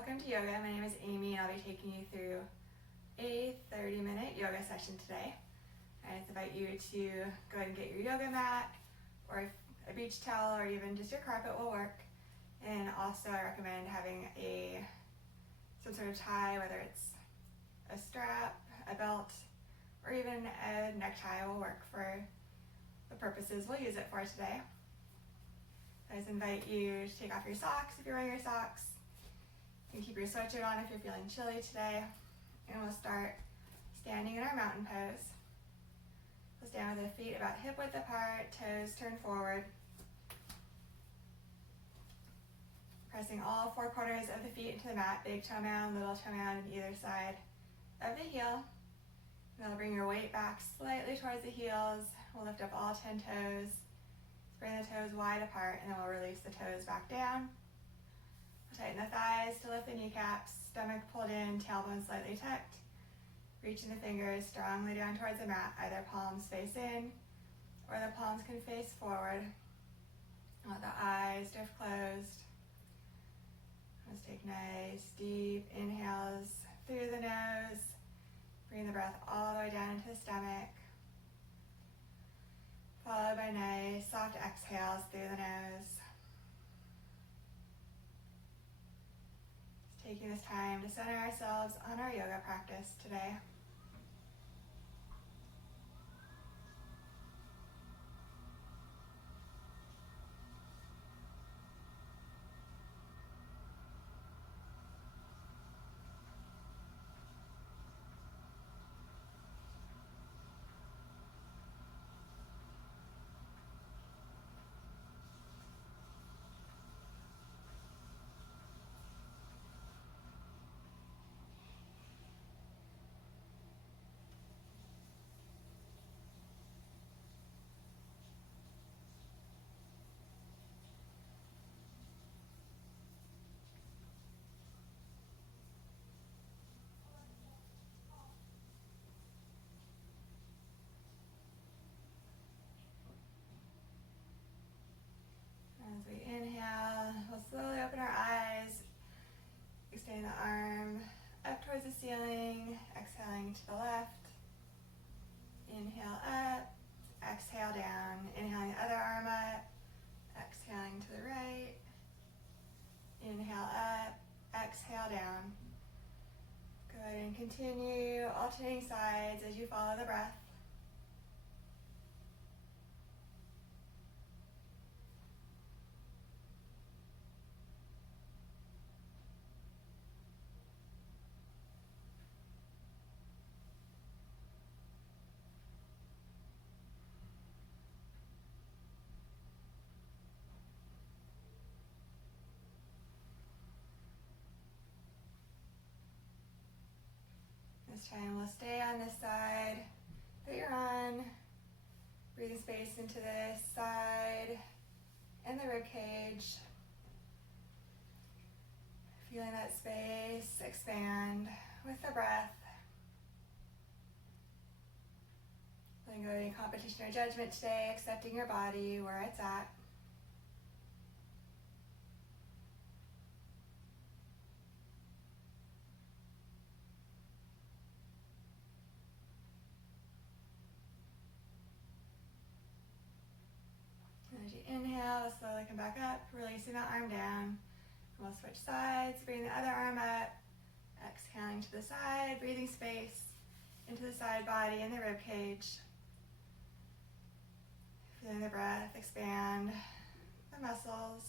Welcome to yoga. My name is Amy and I'll be taking you through a 30-minute yoga session today. I invite you to go ahead and get your yoga mat or a beach towel or even just your carpet will work. And also I recommend having some sort of tie, whether it's a strap, a belt, or even a necktie will work for the purposes we'll use it for today. I just invite you to take off your socks if you're wearing your socks. You can keep your sweatshirt on if you're feeling chilly today. And we'll start standing in our mountain pose. We'll stand with the feet about hip width apart, toes turned forward. Pressing all 4 corners of the feet into the mat, big toe mound, little toe mound on either side of the heel. And then bring your weight back slightly towards the heels. We'll lift up all 10 toes. Bring the toes wide apart, and then we'll release the toes back down. We'll tighten the thighs to lift the kneecaps, stomach pulled in, tailbone slightly tucked. Reaching the fingers strongly down towards the mat, either palms face in, or the palms can face forward. Let the eyes drift closed. Let's take nice, deep inhales through the nose. Bring the breath all the way down into the stomach. Followed by nice, soft exhales through the nose. Just taking this time to center ourselves on our yoga practice today. As we inhale, we'll slowly open our eyes, extending the arm up towards the ceiling, exhaling to the left. Inhale up, exhale down, inhaling the other arm up, exhaling to the right. Inhale up, exhale down. Go ahead and continue alternating sides as you follow the breath. This time we'll stay on this side that you're on. Breathing space into this side and the rib cage. Feeling that space expand with the breath. Letting go of any competition or judgment today, accepting your body where it's at. As you inhale, slowly come back up, releasing the arm down. We'll switch sides, bring the other arm up, exhaling to the side, breathing space into the side body and the rib cage. Feeling the breath expand the muscles.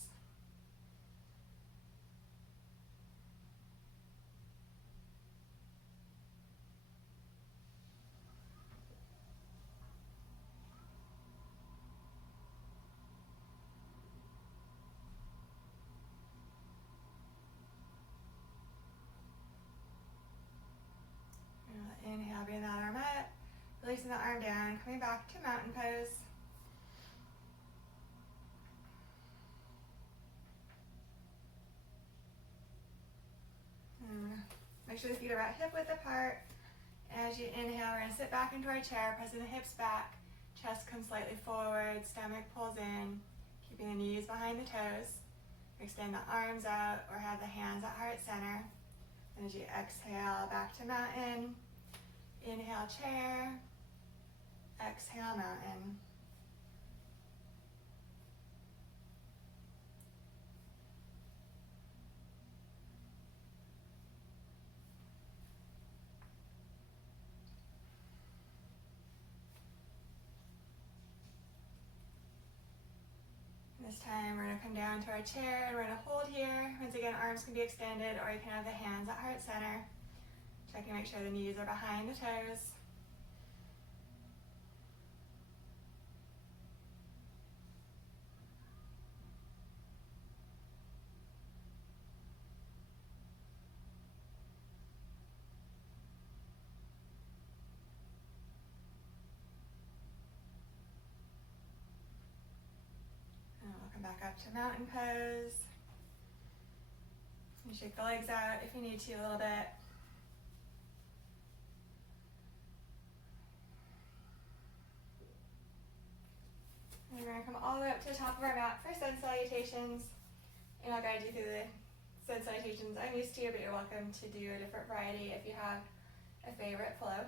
Inhale, bring that arm up, releasing the arm down, coming back to mountain pose. Make sure the feet are about hip width apart. As you inhale, we're going to sit back into our chair, pressing the hips back, chest comes slightly forward, stomach pulls in, keeping the knees behind the toes. Extend the arms out or have the hands at heart center. And as you exhale, back to mountain. Inhale, chair. Exhale, mountain. This time we're going to come down to our chair and we're going to hold here. Once again, arms can be extended or you can have the hands at heart center. Check and make sure the knees are behind the toes. Back up to mountain pose. You shake the legs out if you need to a little bit. And we're going to come all the way up to the top of our mat for sun salutations. And I'll guide you through the sun salutations I'm used to, but you're welcome to do a different variety if you have a favorite flow.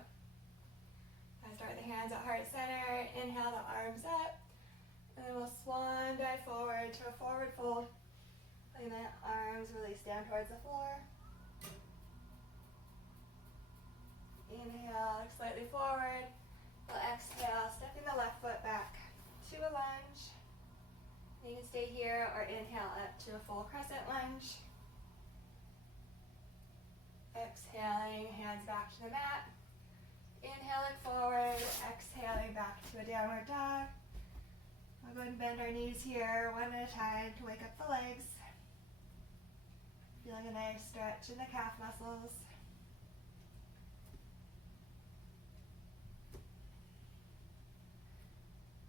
I start with the hands at heart center. Inhale the arms up. And then we'll swan dive forward to a forward fold. Letting the arms release down towards the floor. Inhale, look slightly forward. We'll exhale, stepping the left foot back to a lunge. You can stay here or inhale up to a full crescent lunge. Exhaling, hands back to the mat. Inhaling forward, exhaling back to a downward dog. We'll go ahead and bend our knees here one at a time to wake up the legs. Feeling a nice stretch in the calf muscles.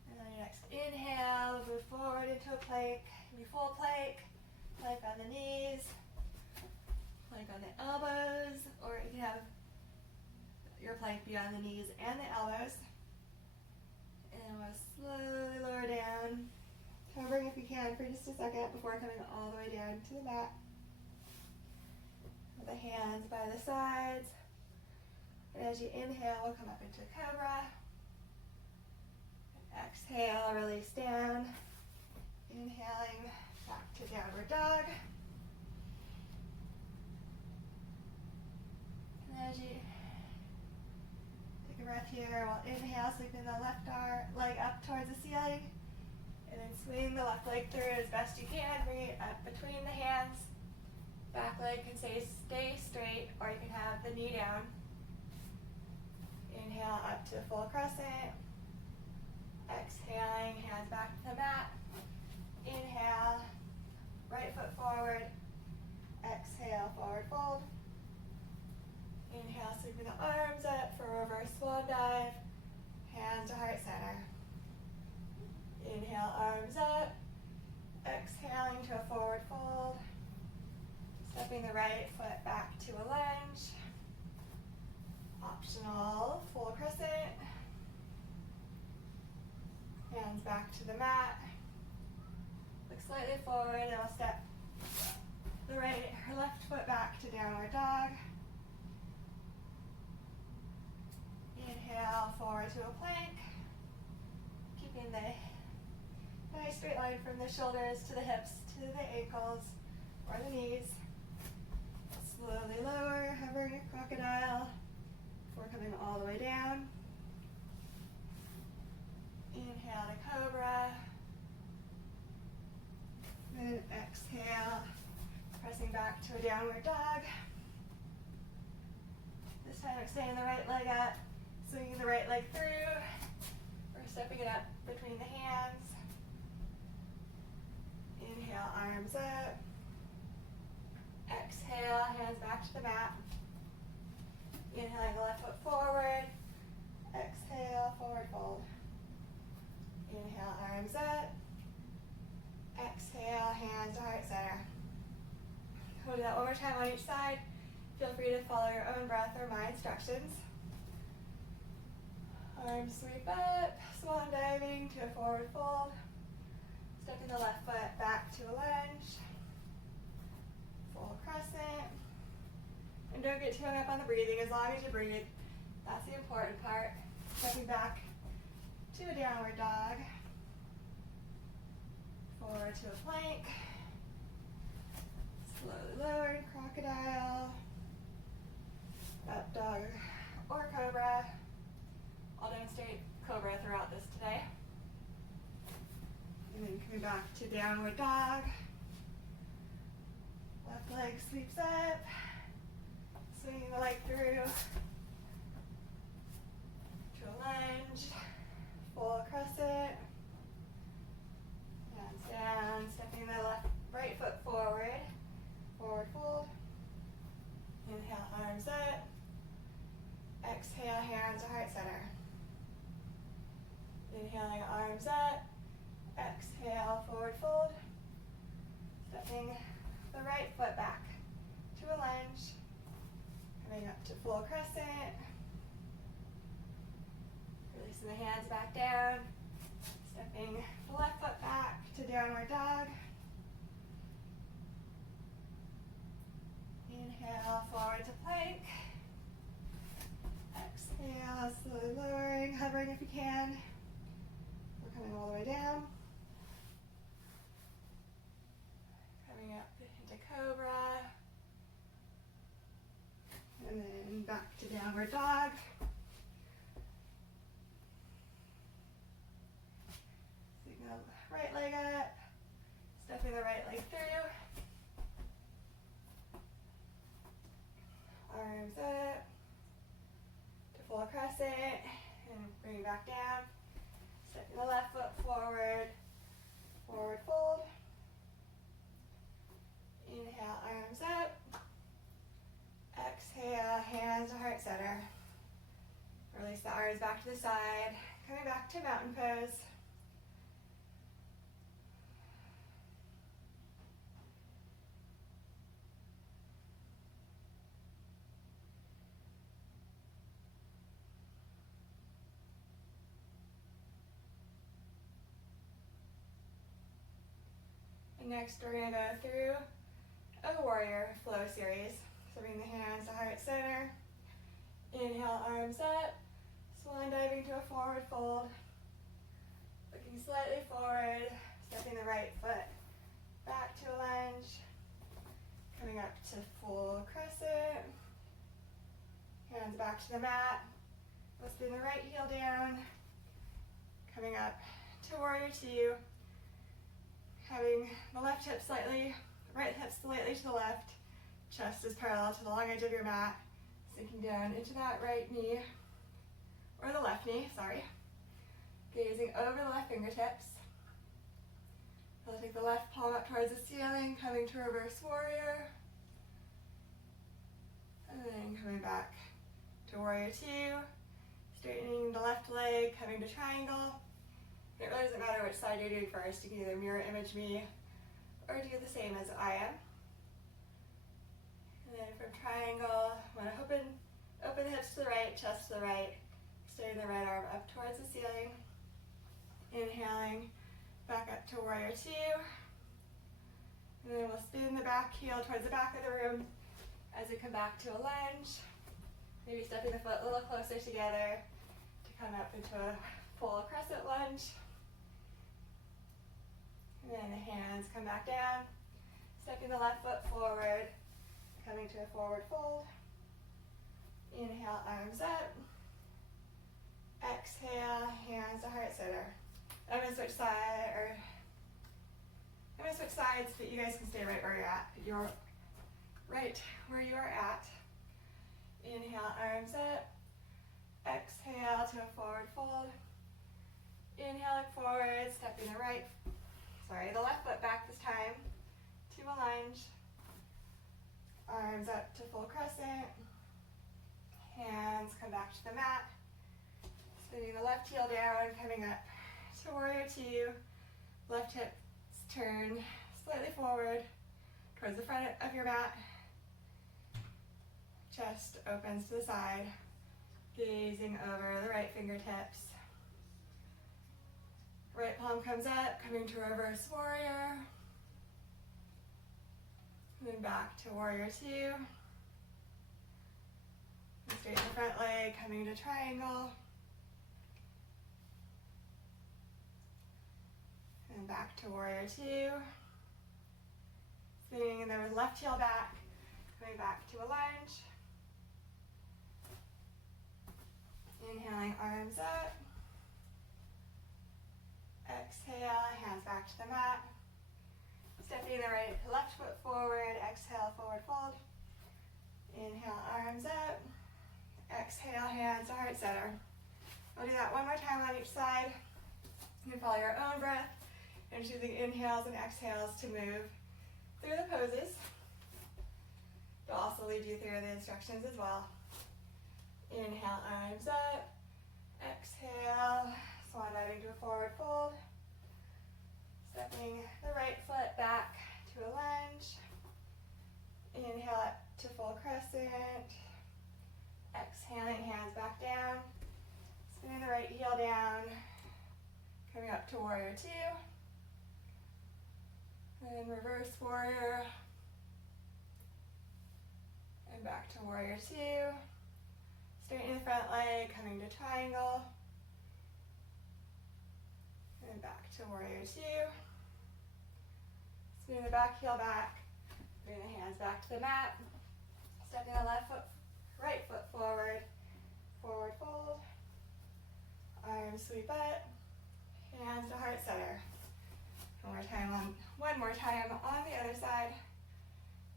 And then your next inhale, move forward into a plank. Be full plank. Plank on the knees. Plank on the elbows. Or you can have your plank be on the knees and the elbows. And we'll slowly lower down, hovering if you can for just a second before coming all the way down to the mat. With the hands by the sides. And as you inhale, we'll come up into cobra. Exhale, release down. Inhaling back to downward dog. And as you breath here, we'll inhale, sweeping the left leg up towards the ceiling, and then swing the left leg through as best you can. Bring it up between the hands. Back leg can stay straight, or you can have the knee down. Inhale up to a full crescent. Exhaling, hands back to the mat. Inhale, right foot forward. Exhale, forward fold. Inhale, sweeping the arms up for reverse swan dive. Hands to heart center. Inhale, arms up. Exhaling to a forward fold. Stepping the right foot back to a lunge. Optional full crescent. Hands back to the mat. Look slightly forward, and we'll step the right or left foot back to downward dog. Inhale, forward to a plank. Keeping the nice straight line from the shoulders to the hips, to the ankles, or the knees. Slowly lower, hovering your crocodile before coming all the way down. Inhale to cobra. Then exhale, pressing back to a downward dog. This time extending the right leg up. Swinging the right leg through, or stepping it up between the hands. Inhale, arms up. Exhale, hands back to the mat. Inhaling the left foot forward. Exhale, forward fold. Inhale, arms up. Exhale, hands to heart center. We'll do that one more time on each side. Feel free to follow your own breath or my instructions. Arms sweep up, swan diving to a forward fold. Stepping the left foot back to a lunge. don't get too hung up on the breathing. As long as you breathe, that's the important part. Stepping back to a downward dog. Forward to a plank. Slowly lowering, crocodile. Up dog or cobra. I'll demonstrate cobra throughout this today. And then coming back to downward dog. Left leg sweeps up. Swinging the leg through. To a lunge. Full crescent. Hands down. Stepping the right foot forward. Forward fold. Inhale, arms up. Exhale, hands to heart center. Inhaling, arms up. Exhale, forward fold. Stepping the right foot back to a lunge. Coming up to full crescent. Releasing the hands back down. Stepping the left foot back to downward dog. Inhale, forward to plank. Exhale, slowly lowering, hovering if you can. We're coming all the way down. Coming up into cobra. And then back to downward dog. Taking the right leg up. Stepping the right leg through. Arms up to full crescent and bring back down. Stepping the left foot forward, forward fold. Inhale, arms up. Exhale, hands to heart center. Release the arms back to the side. Coming back to mountain pose. Next, we're going to go through a warrior flow series. So bring the hands to heart center. Inhale, arms up. Swan diving to a forward fold. Looking slightly forward. Stepping the right foot back to a lunge. Coming up to full crescent. Hands back to the mat. Lifting the right heel down. Coming up to warrior two. Having the left hip slightly, right hip slightly to the left, chest is parallel to the long edge of your mat, sinking down into that right knee, or the left knee, sorry. Gazing over the left fingertips. I'll take the left palm up towards the ceiling, coming to reverse warrior. And then coming back to warrior two, straightening the left leg, coming to triangle. It really doesn't matter which side you're doing first. You can either mirror image me or do the same as I am. And then from triangle, I want to open the hips to the right, chest to the right, extending the right arm up towards the ceiling. Inhaling back up to warrior two. And then we'll spin the back heel towards the back of the room as we come back to a lunge. Maybe stepping the foot a little closer together to come up into a full crescent lunge. And then the hands come back down, stepping the left foot forward, coming to a forward fold. Inhale, arms up. Exhale, hands to heart center. I'm gonna switch sides, but you guys can stay right where you're at. You're right where you are at. Inhale, arms up. Exhale to a forward fold. Inhale, look forward, stepping the left foot back this time to a lunge. Arms up to full crescent. Hands come back to the mat. Spinning the left heel down, coming up to warrior two. Left hips turn slightly forward towards the front of your mat. Chest opens to the side, gazing over the right fingertips. Right palm comes up, coming to reverse warrior. And then back to warrior two. Straighten the front leg, coming to triangle. And back to warrior two. Spinning the left heel back, coming back to a lunge. Inhaling, arms up. Exhale, hands back to the mat. Stepping the left foot forward, exhale, forward fold. Inhale, arms up. Exhale, hands to heart center. We'll do that one more time on each side. You can follow your own breath and choosing inhales and exhales to move through the poses. They'll also lead you through the instructions as well. Inhale, arms up. Exhale, swan diving to a forward fold. Stepping the right foot back to a lunge. Inhale up to full crescent. Exhaling, hands back down. Spinning the right heel down. Coming up to warrior two. And reverse warrior. And back to warrior two. Straightening the front leg, coming to triangle. And back to warrior two. Spinning the back heel back. Bring the hands back to the mat. Stepping the right foot forward. Forward fold. Arms sweep up. Hands to heart center. One more time on the other side.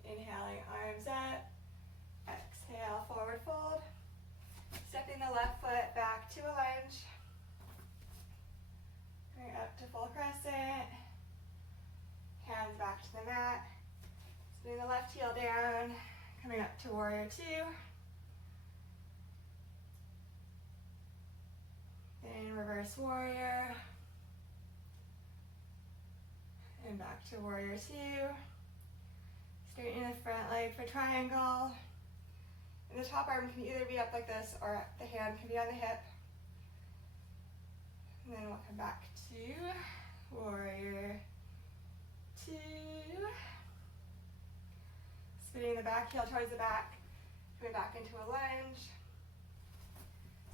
Inhaling, arms up. Exhale, forward fold. Stepping the left foot back to a lunge. Bring up to full crescent. Hands back to the mat. Spinning the left heel down. Coming up to warrior two. Then reverse warrior. And back to warrior two. Straightening the front leg for triangle. And the top arm can either be up like this or the hand can be on the hip. And then we'll come back to warrior two. Spinning the back heel towards the back. Coming back into a lunge.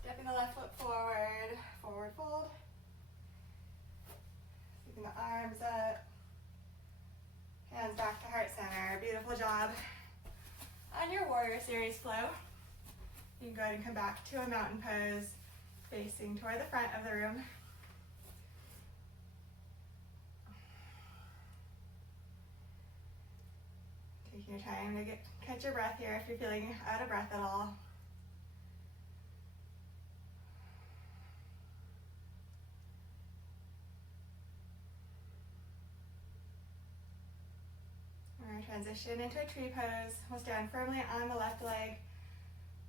Stepping the left foot forward. Forward fold. Keeping the arms up. Hands back to heart center. Beautiful job. On your warrior series flow, you can go ahead and come back to a mountain pose facing toward the front of the room. Taking your time to catch your breath here if you're feeling out of breath at all. Transition into a tree pose. We'll stand firmly on the left leg,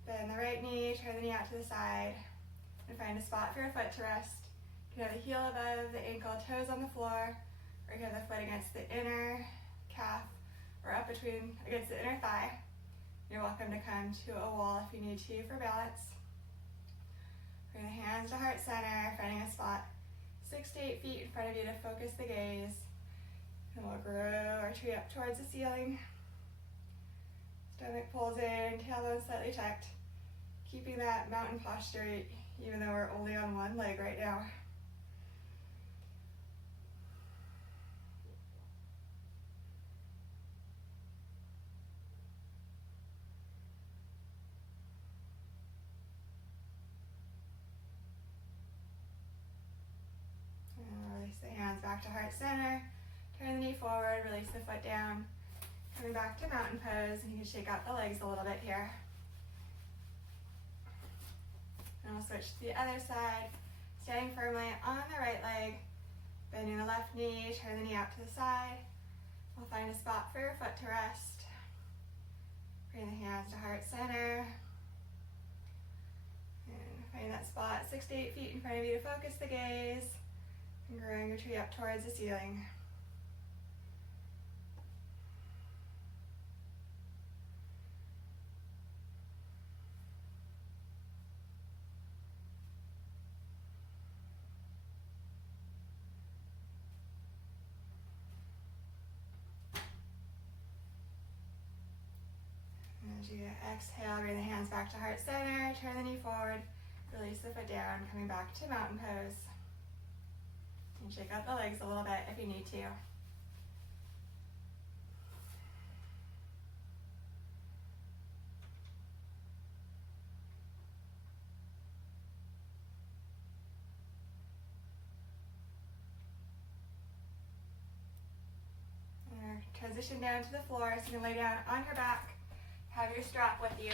bend the right knee, turn the knee out to the side, and find a spot for your foot to rest. You can have the heel above the ankle, toes on the floor, or you can have the foot against the inner calf, or up against the inner thigh. You're welcome to come to a wall if you need to for balance. Bring the hands to heart center, finding a spot 6 to 8 feet in front of you to focus the gaze. And we'll grow our tree up towards the ceiling. Stomach pulls in, tailbone slightly tucked. Keeping that mountain posture even though we're only on one leg right now. And release the hands back to heart center. Turn the knee forward, release the foot down. Coming back to mountain pose, and you can shake out the legs a little bit here. And we'll switch to the other side, standing firmly on the right leg, bending the left knee, turn the knee out to the side. We'll find a spot for your foot to rest. Bring the hands to heart center. And find that spot 6 to 8 feet in front of you to focus the gaze, and growing your tree up towards the ceiling. And as you exhale, bring the hands back to heart center, turn the knee forward, release the foot down, coming back to mountain pose. And shake out the legs a little bit if you need to. Transition down to the floor, so you can lay down on your back, have your strap with you.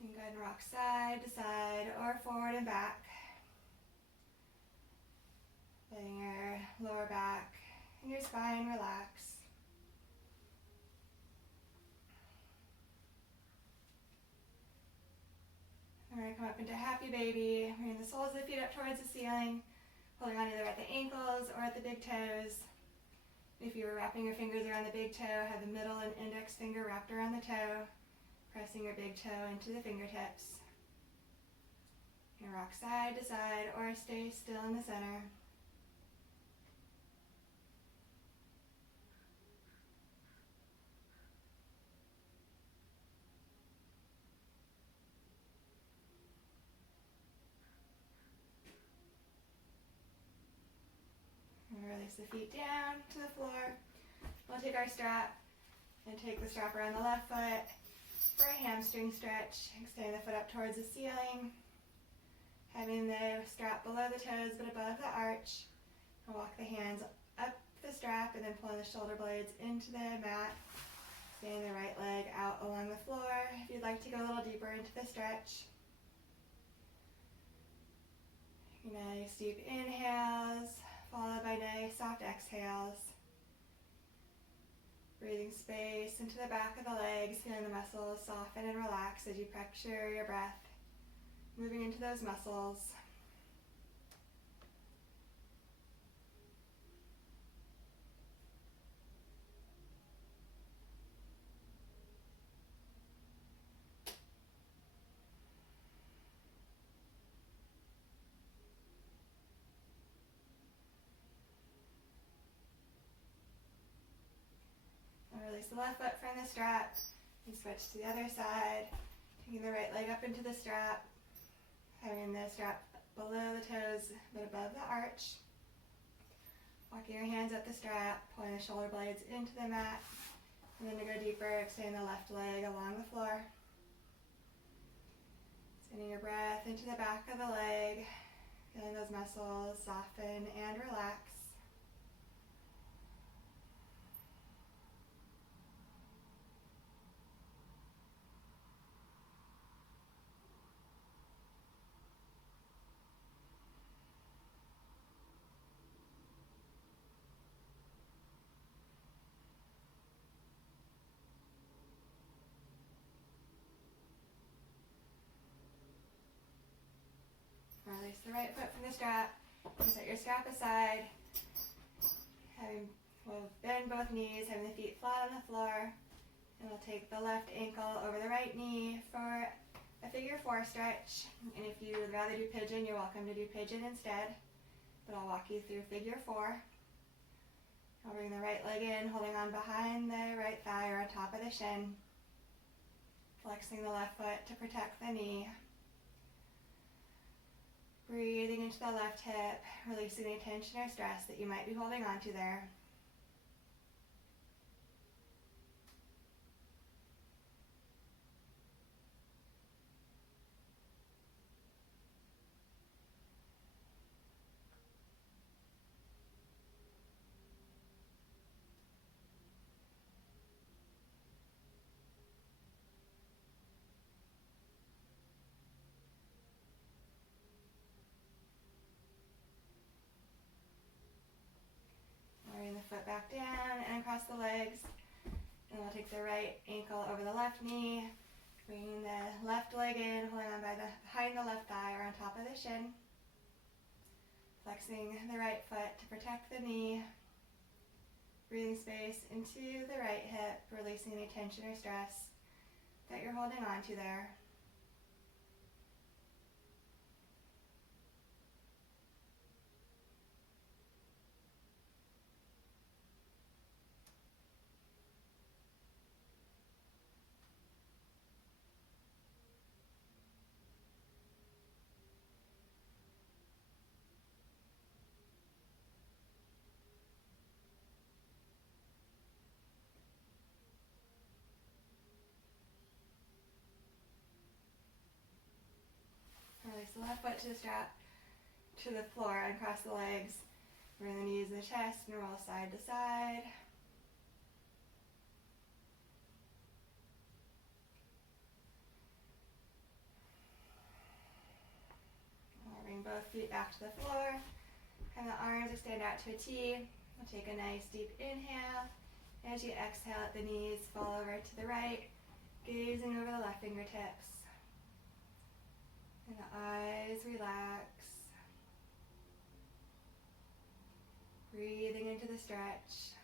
You can go ahead and rock side to side or forward and back. Letting your lower back and your spine relax. And we're going to come up into happy baby, bringing the soles of the feet up towards the ceiling. Holding on either at the ankles or at the big toes. If you were wrapping your fingers around the big toe, have the middle and index finger wrapped around the toe, pressing your big toe into the fingertips. You can rock side to side or stay still in the center. Release the feet down to the floor. We'll take our strap and take the strap around the left foot for a hamstring stretch. Extend the foot up towards the ceiling, having the strap below the toes but above the arch. And walk the hands up the strap and then pulling the shoulder blades into the mat. Staying the right leg out along the floor. If you'd like to go a little deeper into the stretch. Nice deep inhales, followed by nice soft exhales. Breathing space into the back of the legs, feeling the muscles soften and relax as you pressure your breath, moving into those muscles. Release the left foot from the strap and switch to the other side. Taking the right leg up into the strap, having the strap below the toes but above the arch. Walking your hands up the strap, pulling the shoulder blades into the mat. And then to go deeper, extend the left leg along the floor. Sending your breath into the back of the leg, feeling those muscles soften and relax. Release the right foot from the strap. And set your strap aside. We'll bend both knees, having the feet flat on the floor. And we'll take the left ankle over the right knee for a figure four stretch. And if you would rather do pigeon, you're welcome to do pigeon instead. But I'll walk you through figure four. I'll bring the right leg in, holding on behind the right thigh or on top of the shin. Flexing the left foot to protect the knee. Breathing into the left hip, releasing any tension or stress that you might be holding on to there. The foot back down and across the legs. And we'll take the right ankle over the left knee, bringing the left leg in, holding on behind the left thigh or on top of the shin. Flexing the right foot to protect the knee. Breathing space into the right hip, releasing any tension or stress that you're holding on to there. the left foot to the strap, to the floor, uncross the legs. Bring the knees to the chest and roll side to side. Bring both feet back to the floor. And the arms extend out to a T. We'll take a nice deep inhale. As you exhale, let the knees fall over to the right, gazing over the left fingertips. And the eyes relax. Breathing into the stretch.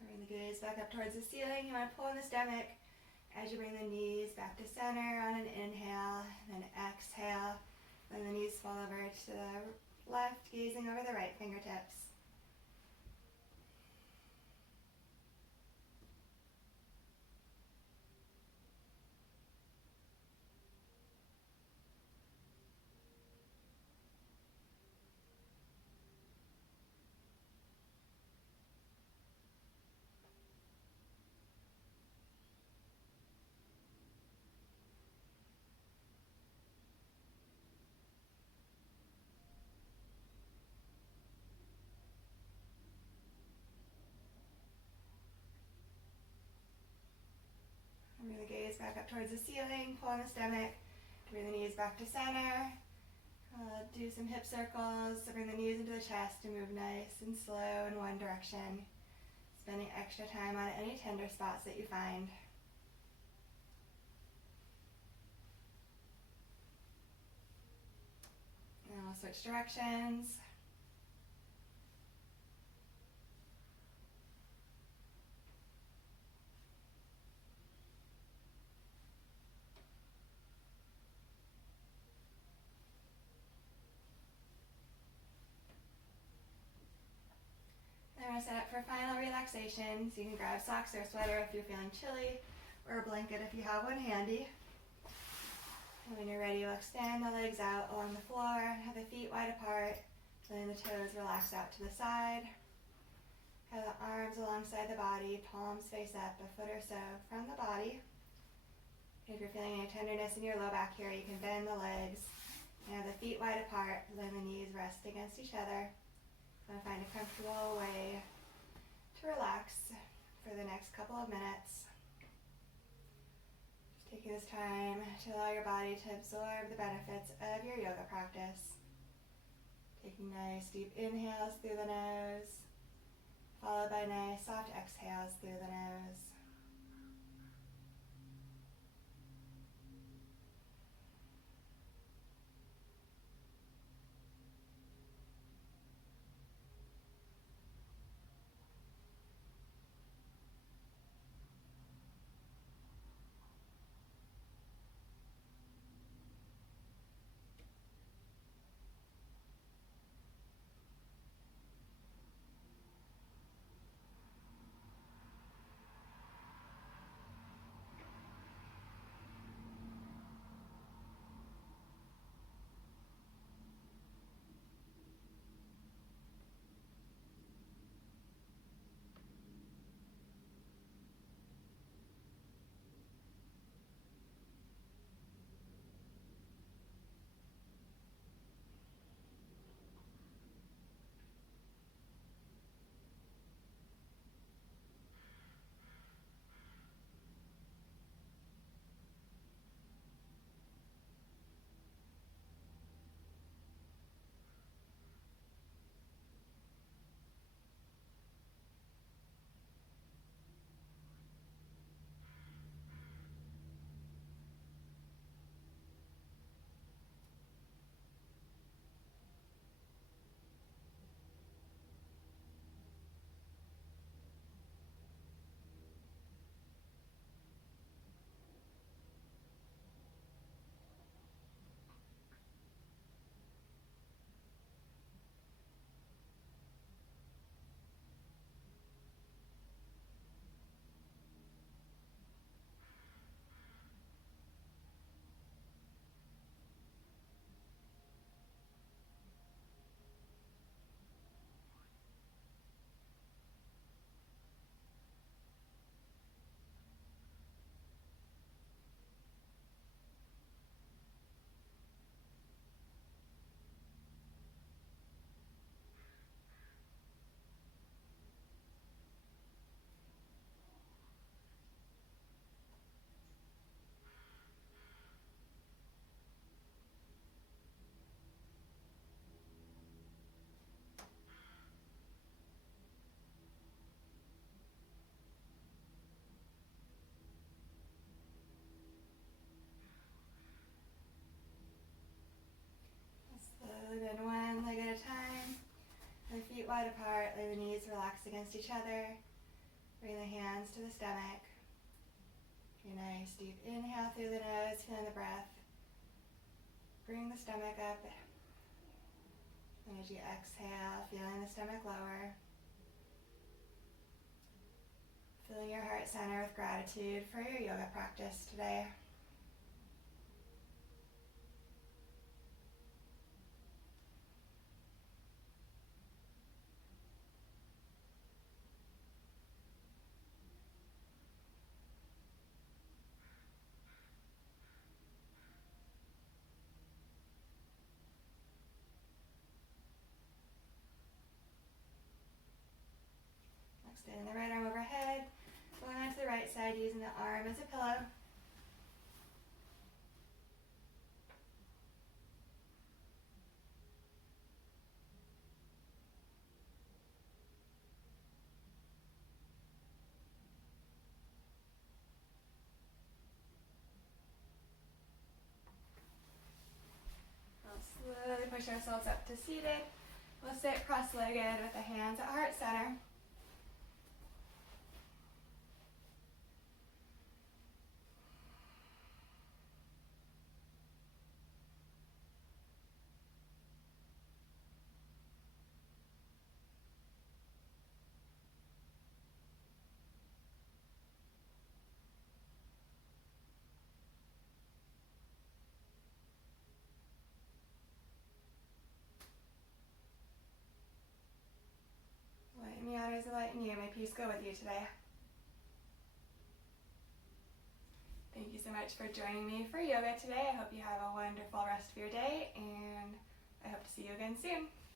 Bring the gaze back up towards the ceiling. You want to pull in the stomach as you bring the knees back to center on an inhale, then exhale. Then the knees fall over to the left, gazing over the right fingertips. Bring the gaze back up towards the ceiling, pull in the stomach, bring the knees back to center. Do some hip circles, so bring the knees into the chest and move nice and slow in one direction, spending extra time on any tender spots that you find. And we'll switch directions. Then we're going to set up for final relaxation. So you can grab socks or a sweater if you're feeling chilly, or a blanket if you have one handy. And when you're ready, you'll extend the legs out along the floor, have the feet wide apart, letting the toes relax out to the side. Have the arms alongside the body, palms face up a foot or so from the body. If you're feeling any tenderness in your low back here, you can bend the legs and have the feet wide apart, letting the knees rest against each other. And find a comfortable way to relax for the next couple of minutes. Just taking this time to allow your body to absorb the benefits of your yoga practice. Taking nice deep inhales through the nose, followed by nice soft exhales through the nose. relaxed against each other. Bring the hands to the stomach. Your nice deep inhale through the nose, feeling the breath. Bring the stomach up. And as you exhale, feeling the stomach lower. Filling your heart center with gratitude for your yoga practice today. Extend the right arm overhead, going onto the right side, using the arm as a pillow. We'll slowly push ourselves up to seated. We'll sit cross-legged with the hands at heart center. Light me out as I light in you. May peace go with you today. Thank you so much for joining me for yoga today. I hope you have a wonderful rest of your day, and I hope to see you again soon.